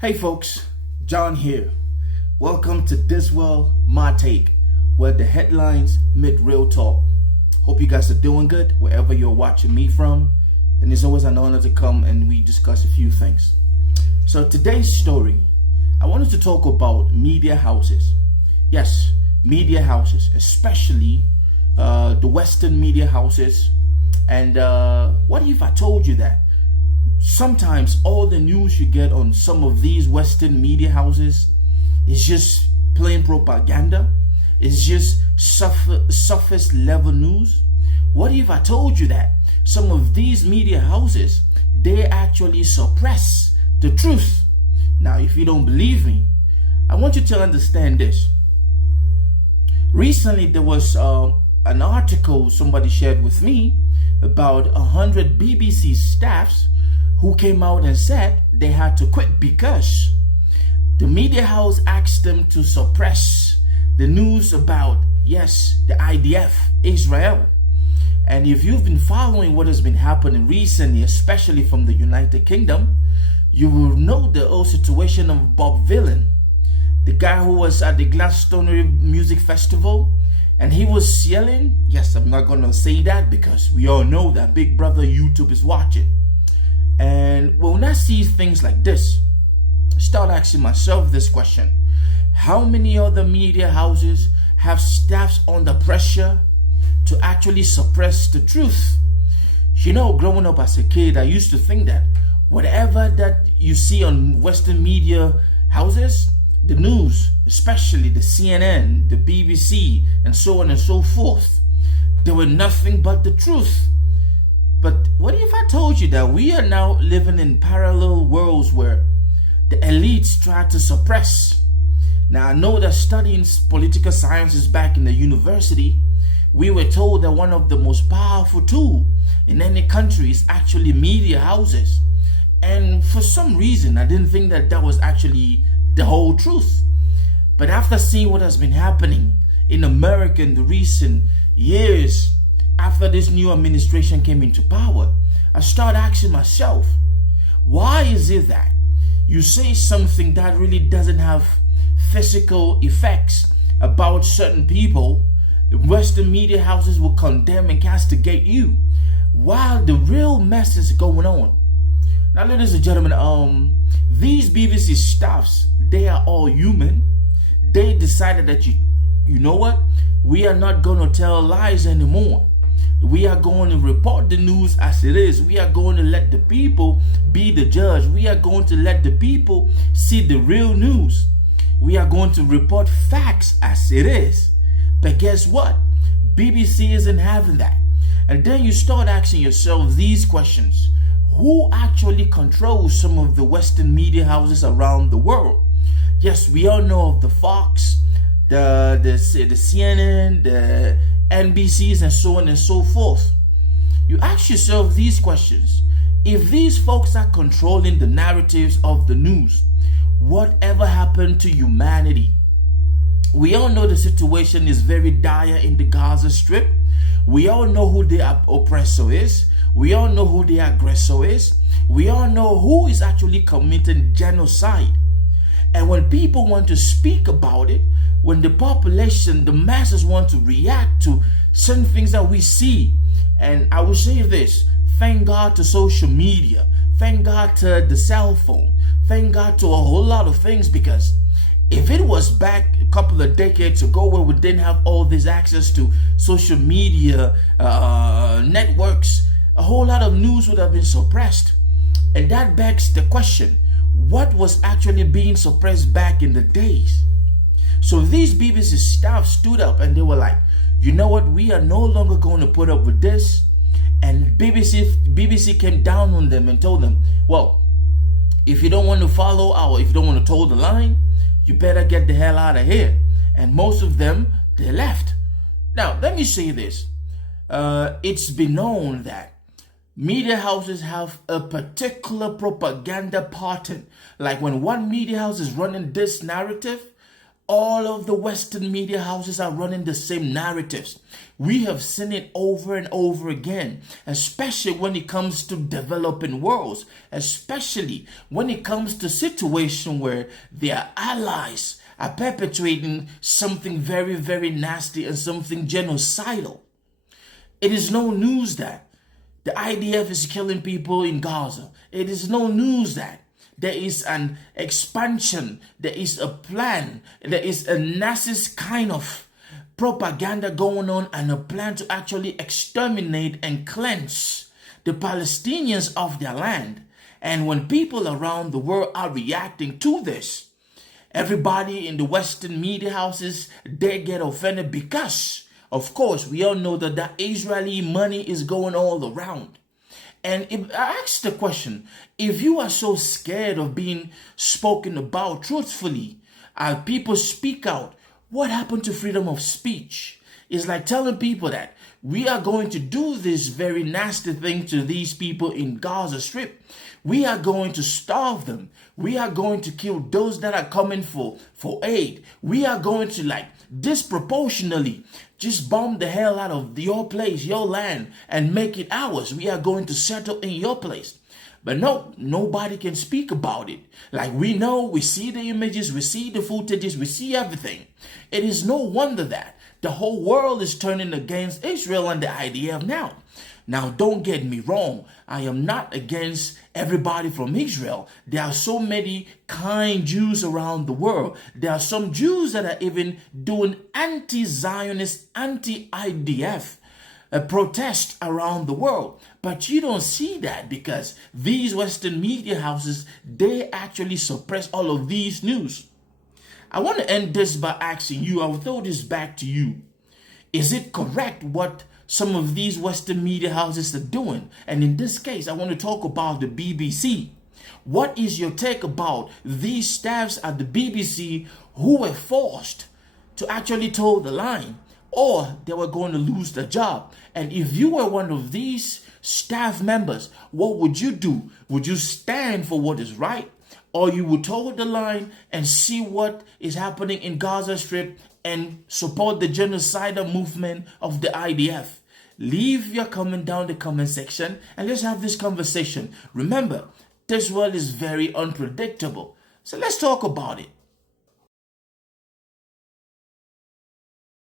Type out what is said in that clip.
Hey folks, John here. Welcome to This Well, My Take, where the headlines meet real talk. Hope you guys are doing good wherever you're watching me from. And it's always an honor to come and we discuss a few things. So today's story, I wanted to talk about media houses. Yes, media houses, especially the Western media houses. And what if I told you that sometimes all the news you get on some of these Western media houses is just plain propaganda? It's just surface level news? What if I told you that some of these media houses, they actually suppress the truth? Now, if you don't believe me, I want you to understand this. Recently, there was an article somebody shared with me about 100 BBC staffs who came out and said they had to quit because the media house asked them to suppress the news about, yes, the IDF, Israel. And if you've been following what has been happening recently, especially from the United Kingdom, you will know the whole situation of Bob Dylan, the guy who was at the Glastonbury Music Festival, and he was yelling, yes, I'm not going to say that because we all know that Big Brother YouTube is watching. And when I see things like this, I start asking myself this question: how many other media houses have staffs under pressure to actually suppress the truth? You know, growing up as a kid, I used to think that whatever that you see on Western media houses, the news, especially the CNN, the BBC, and so on and so forth, they were nothing but the truth. But what if I told you that we are now living in parallel worlds where the elites try to suppress? Now, I know that studying political sciences back in the university, we were told that one of the most powerful tools in any country is actually media houses. And for some reason, I didn't think that that was actually the whole truth. But after seeing what has been happening in America in the recent years, after this new administration came into power, I started asking myself, why is it that you say something that really doesn't have physical effects about certain people, the Western media houses will condemn and castigate you, while the real mess is going on? Now, ladies and gentlemen, these BBC staffs, they are all human. They decided that you know what? We are not going to tell lies anymore. We are going to report the news as it is. We are going to let the people be the judge. We are going to let the people see the real news. We are going to report facts as it is. But guess what? BBC isn't having that. And then you start asking yourself these questions. Who actually controls some of the Western media houses around the world? Yes, we all know of the Fox, the CNN, the NBCs, and so on and so forth. You ask yourself these questions. If these folks are controlling the narratives of the news, whatever happened to humanity? We all know the situation is very dire in the Gaza Strip. We all know who the oppressor is. We all know who the aggressor is. We all know who is actually committing genocide. And when people want to speak about it, when the population, the masses want to react to certain things that we see, and I will say this, thank God to social media, thank God to the cell phone, thank God to a whole lot of things, because if it was back a couple of decades ago where we didn't have all this access to social media networks, a whole lot of news would have been suppressed. And that begs the question, what was actually being suppressed back in the days? So these BBC staff stood up and they were like, you know what, we are no longer going to put up with this. And BBC came down on them and told them, well, if you don't want to follow if you don't want to toe the line, you better get the hell out of here. And most of them, they left. Now, let me say this. It's been known that media houses have a particular propaganda pattern. Like when one media house is running this narrative, All of the Western media houses are running the same narratives. We have seen it over and over again, especially when it comes to developing worlds, especially when it comes to situations where their allies are perpetrating something very, very nasty and something genocidal. It is no news that the IDF is killing people in Gaza. It is no news that there is an expansion, there is a plan, there is a Nazist kind of propaganda going on and a plan to actually exterminate and cleanse the Palestinians of their land. And when people around the world are reacting to this, everybody in the Western media houses, they get offended because, of course, we all know that the Israeli money is going all around. And if I ask the question, if you are so scared of being spoken about truthfully, people speak out, what happened to freedom of speech? It's like telling people that we are going to do this very nasty thing to these people in Gaza Strip. We are going to starve them. We are going to kill those that are coming for aid. We are going to disproportionately just bomb the hell out of your place, your land, and make it ours. We are going to settle in your place. But no, nobody can speak about it. Like we know, we see the images, we see the footages, we see everything. It is no wonder that the whole world is turning against Israel and the IDF now. Now, don't get me wrong. I am not against everybody from Israel. There are so many kind Jews around the world. There are some Jews that are even doing anti-Zionist, anti-IDF protest around the world. But you don't see that because these Western media houses, they actually suppress all of these news. I want to end this by asking you, I will throw this back to you. Is it correct what some of these Western media houses are doing? And in this case, I want to talk about the BBC. What is your take about these staffs at the BBC who were forced to actually toe the line, or they were going to lose their job? And if you were one of these staff members, what would you do? Would you stand for what is right, or you would toe the line and see what is happening in Gaza Strip and support the genocidal movement of the IDF? Leave your comment down in the comment section and let's have this conversation. Remember, this world is very unpredictable. So let's talk about it.